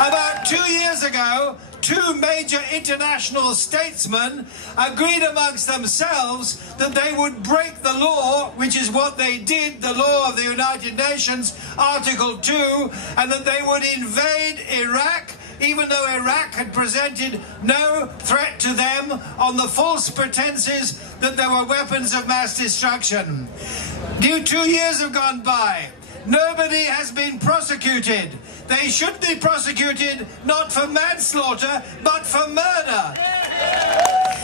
About 2 years ago, two major international statesmen agreed amongst themselves that they would break the law, which is what they did, the law of the United Nations, Article 2, and that they would invade Iraq, even though Iraq had presented no threat to them on the false pretenses that there were weapons of mass destruction. 2 years have gone by. Nobody has been prosecuted. They should be prosecuted not for manslaughter, but for murder.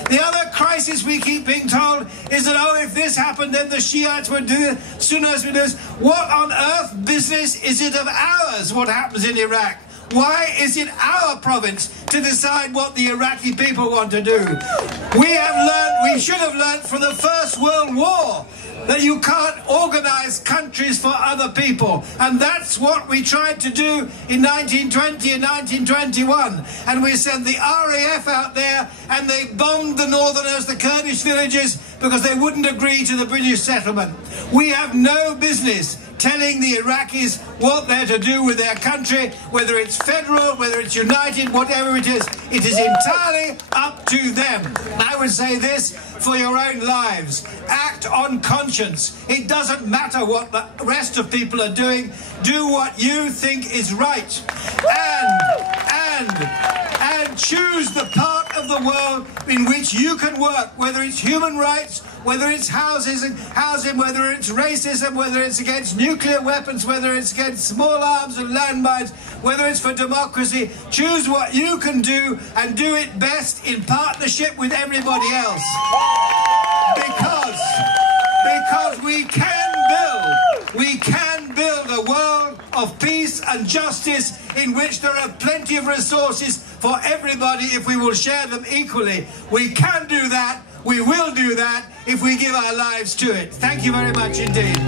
The other crisis we keep being told is that, oh, if this happened, then the Shiites would do it, Sunnis would do this. What on earth business is it of ours, what happens in Iraq? Why is it our province to decide what the Iraqi people want to do? We should have learned from the First World War that you can't organize countries for other people. And that's what we tried to do in 1920 and 1921. And we sent the RAF out there and they bombed the northerners, the Kurdish villages, because they wouldn't agree to the British settlement. We have no business telling the Iraqis what they're to do with their country, whether it's federal, whether it's united, whatever it is entirely up to them. I would say this for your own lives. Act on conscience. It doesn't matter what the rest of people are doing. Do what you think is right. And choose the part of the world in which you can work, whether it's human rights, whether it's housing, whether it's racism, whether it's against nuclear weapons, whether it's against small arms and landmines, whether it's for democracy. Choose what you can do and do it best in partnership with everybody else. Because we can build a world of peace and justice in which there are plenty of resources for everybody if we will share them equally. We can do that. We will do that if we give our lives to it. Thank you very much indeed.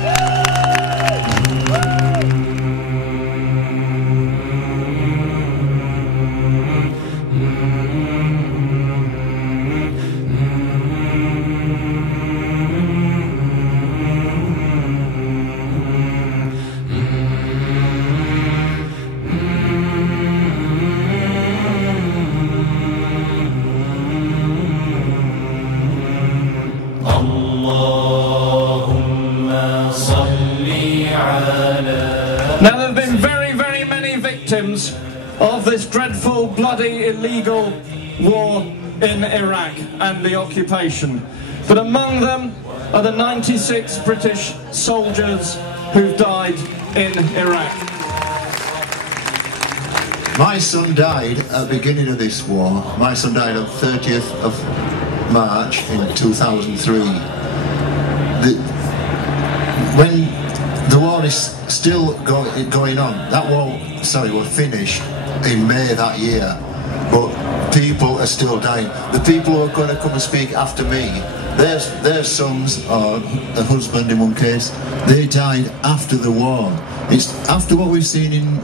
Now there have been very, very many victims of this dreadful, bloody, illegal war in Iraq and the occupation. But among them are the 96 British soldiers who've died in Iraq. My son died at the beginning of this war. My son died on 30th of March in 2003. When the war is still going on, that war, was finished in May that year, but people are still dying. The people who are going to come and speak after me, their sons, or a husband in one case, they died after the war. It's after what we've seen in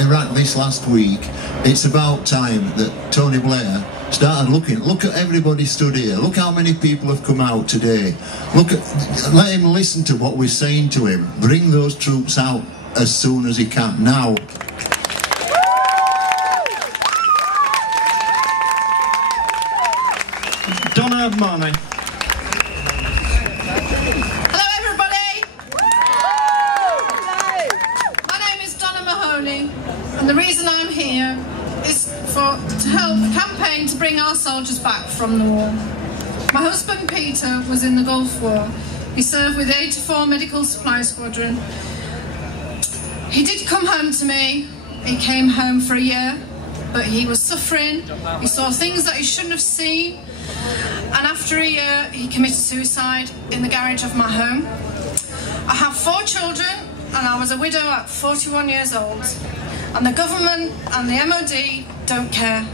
Iraq this last week. It's about time that Tony Blair started look at everybody stood here. Look how many people have come out today. Let him listen to what we're saying to him. Bring those troops out as soon as he can, now. Donna Mahoney. Hello everybody! My name is Donna Mahoney, and the reason I'm here is to help campaign to bring our soldiers back from the war. My husband Peter was in the Gulf War. He served with the 84 Medical Supply Squadron. He did come home to me. He came home for a year, but he was suffering. He saw things that he shouldn't have seen, and after a year he committed suicide in the garage of my home. I have 4 children and I was a widow at 41 years old, and the government and the MOD don't care.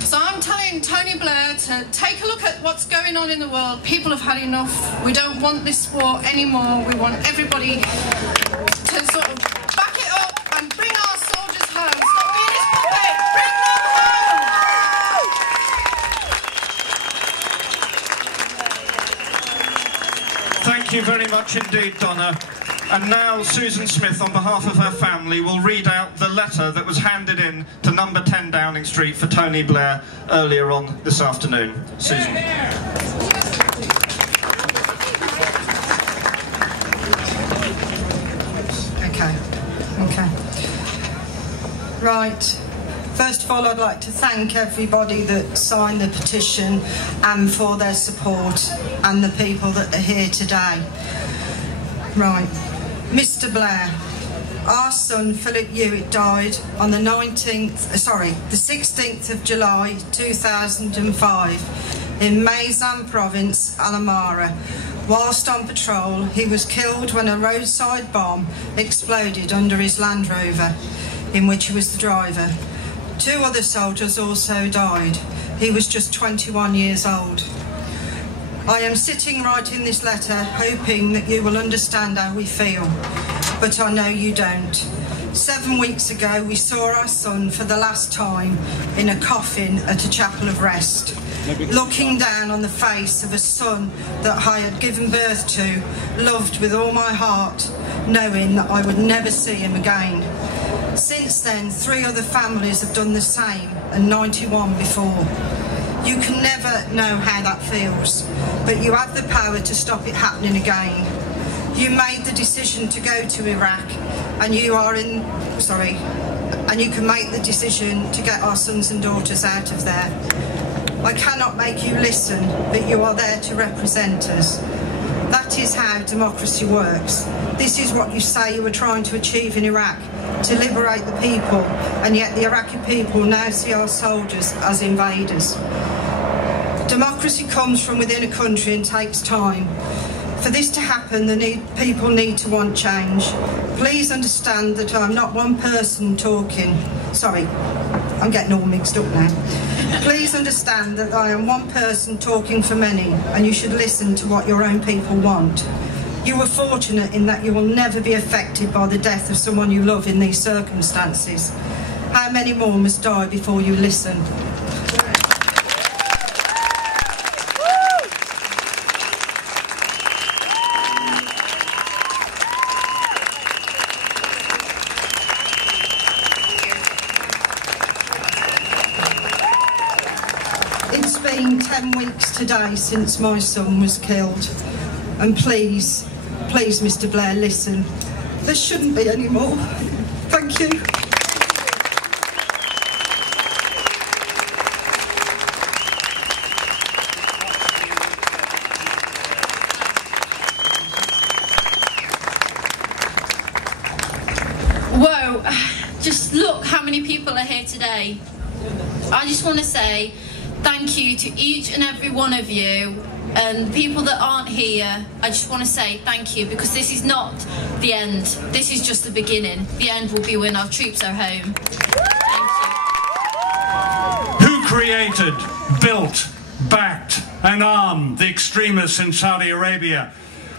So I'm telling Tony Blair to take a look at what's going on in the world. People have had enough. We don't want this war anymore. We want everybody to sort of back it up and bring our soldiers home. Stop being his puppet. Bring them home. Thank you very much indeed, Donna. And now Susan Smith, on behalf of her family, will read out the letter that was handed in to number 10 Downing Street for Tony Blair earlier on this afternoon. Susan. Okay. Right. First of all, I'd like to thank everybody that signed the petition and for their support, and the people that are here today. Right. Mr. Blair, our son Philip Hewitt died on the 16th of July 2005 in Maysan Province, Alamara. Whilst on patrol, he was killed when a roadside bomb exploded under his Land Rover, in which he was the driver. 2 other soldiers also died. He was just 21 years old. I am sitting writing this letter hoping that you will understand how we feel, but I know you don't. 7 weeks ago, we saw our son for the last time in a coffin at a chapel of rest, looking down on the face of a son that I had given birth to, loved with all my heart, knowing that I would never see him again. Since then, 3 other families have done the same, and 91 before. You can never know how that feels, but you have the power to stop it happening again. You made the decision to go to Iraq, and you can make the decision to get our sons and daughters out of there. I cannot make you listen, but you are there to represent us. That is how democracy works. This is what you say you were trying to achieve in Iraq, to liberate the people, and yet the Iraqi people now see our soldiers as invaders. Democracy comes from within a country and takes time. For this to happen, people need to want change. Please understand that I'm not one person talking. Sorry, I'm getting all mixed up now. Please understand that I am one person talking for many, and you should listen to what your own people want. You were fortunate in that you will never be affected by the death of someone you love in these circumstances. How many more must die before you listen? It's been 10 weeks today since my son was killed, and please, Mr. Blair, listen. There shouldn't be any more. Thank you. Whoa, just look how many people are here today. I just want to say thank you to each and every one of you, and people that aren't here, I just want to say thank you, because this is not the end. This is just the beginning. The end will be when our troops are home. Thank you. Who created, built, backed and armed the extremists in Saudi Arabia?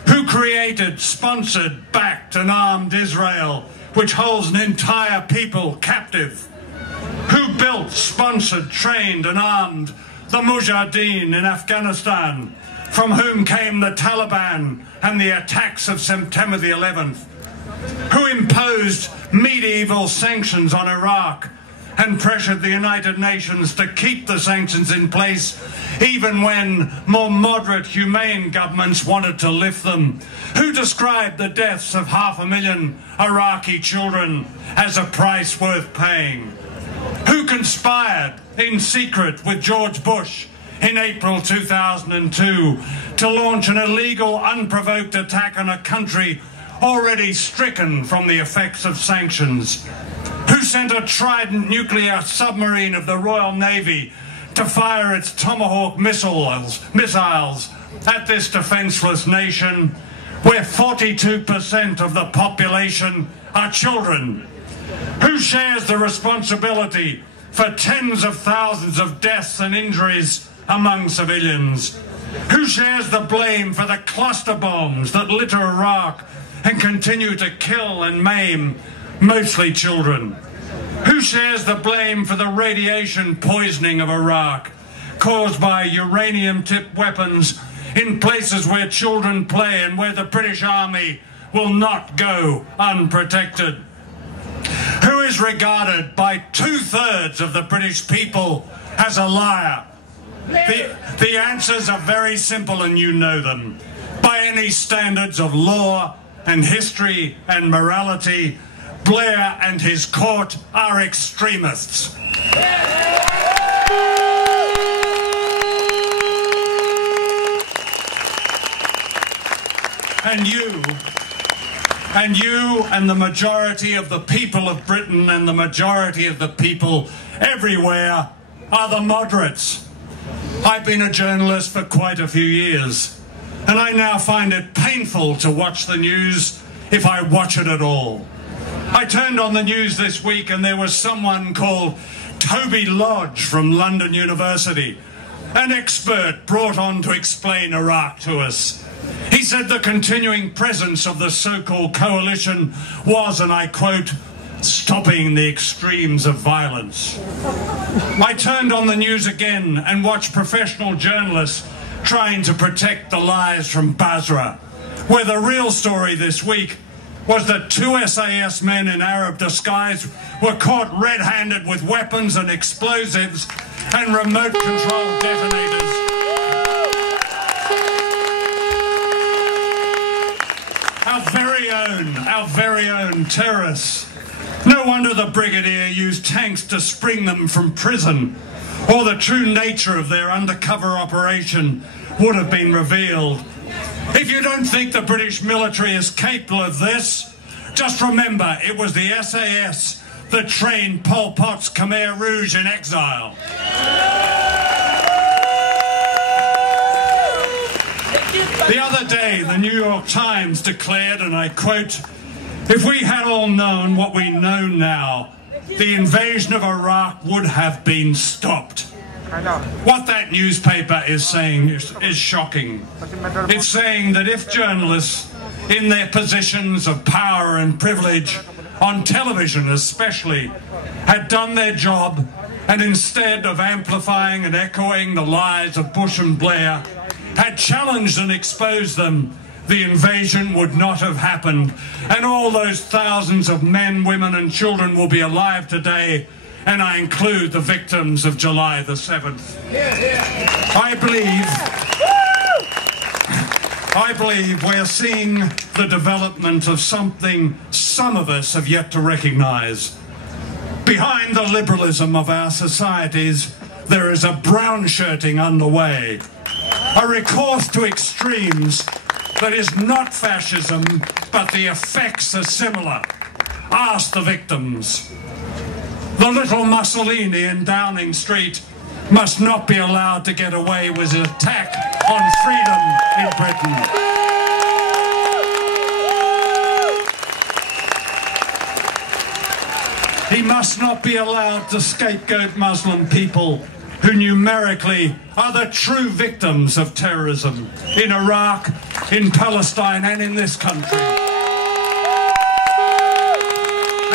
Who created, sponsored, backed and armed Israel, which holds an entire people captive? Who built, sponsored, trained and armed the Mujahideen in Afghanistan, from whom came the Taliban and the attacks of September the 11th? Who imposed medieval sanctions on Iraq and pressured the United Nations to keep the sanctions in place even when more moderate, humane governments wanted to lift them? Who described the deaths of 500,000 Iraqi children as a price worth paying? Who conspired in secret with George Bush in April 2002 to launch an illegal, unprovoked attack on a country already stricken from the effects of sanctions? Who sent a Trident nuclear submarine of the Royal Navy to fire its Tomahawk missiles at this defenseless nation, where 42% of the population are children? Who shares the responsibility for tens of thousands of deaths and injuries among civilians? Who shares the blame for the cluster bombs that litter Iraq and continue to kill and maim mostly children? Who shares the blame for the radiation poisoning of Iraq, caused by uranium-tipped weapons in places where children play and where the British Army will not go unprotected. Who is regarded by 2/3 of the British people as a liar? The answers are very simple, and you know them. By any standards of law and history and morality, Blair and his court are extremists. And you and the majority of the people of Britain and the majority of the people everywhere are the moderates. I've been a journalist for quite a few years, and I now find it painful to watch the news, if I watch it at all. I turned on the news this week and there was someone called Toby Lodge from London University, an expert brought on to explain Iraq to us. He said the continuing presence of the so-called coalition was, and I quote, stopping the extremes of violence. I turned on the news again and watched professional journalists trying to protect the lies from Basra, where the real story this week was that 2 SAS men in Arab disguise were caught red-handed with weapons and explosives and remote-controlled detonators. Our very own terrorists. No wonder the brigadier used tanks to spring them from prison, or the true nature of their undercover operation would have been revealed. If you don't think the British military is capable of this, just remember it was the SAS that trained Pol Pot's Khmer Rouge in exile. The other day, the New York Times declared, and I quote, "If we had all known what we know now, the invasion of Iraq would have been stopped." What that newspaper is saying is shocking. It's saying that if journalists in their positions of power and privilege, on television especially, had done their job, and instead of amplifying and echoing the lies of Bush and Blair, had challenged and exposed them, the invasion would not have happened, and all those thousands of men, women and children will be alive today, and I include the victims of July the 7th. I believe we're seeing the development of something some of us have yet to recognise. Behind the liberalism of our societies, there is a brown-shirting underway, a recourse to extremes that is not fascism, but the effects are similar. Ask the victims. The little Mussolini in Downing Street must not be allowed to get away with an attack on freedom in Britain. He must not be allowed to scapegoat Muslim people who numerically are the true victims of terrorism in Iraq, in Palestine and in this country.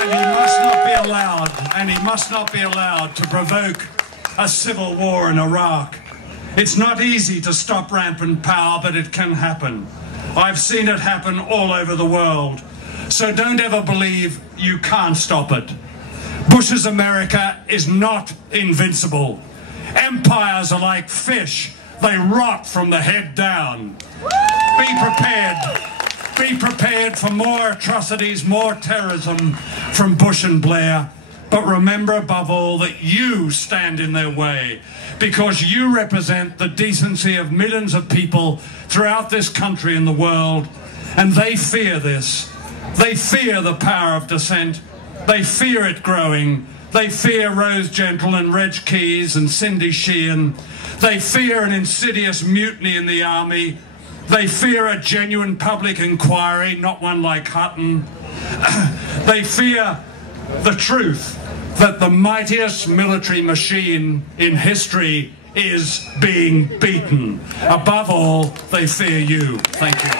And he must not be allowed to provoke a civil war in Iraq. It's not easy to stop rampant power, but it can happen. I've seen it happen all over the world. So don't ever believe you can't stop it. Bush's America is not invincible. Empires are like fish. They rot from the head down. Be prepared. Be prepared for more atrocities, more terrorism from Bush and Blair. But remember above all that you stand in their way, because you represent the decency of millions of people throughout this country and the world, and they fear this. They fear the power of dissent. They fear it growing. They fear Rose Gentle and Reg Keyes and Cindy Sheehan. They fear an insidious mutiny in the army. They fear a genuine public inquiry, not one like Hutton. They fear the truth that the mightiest military machine in history is being beaten. Above all, they fear you. Thank you.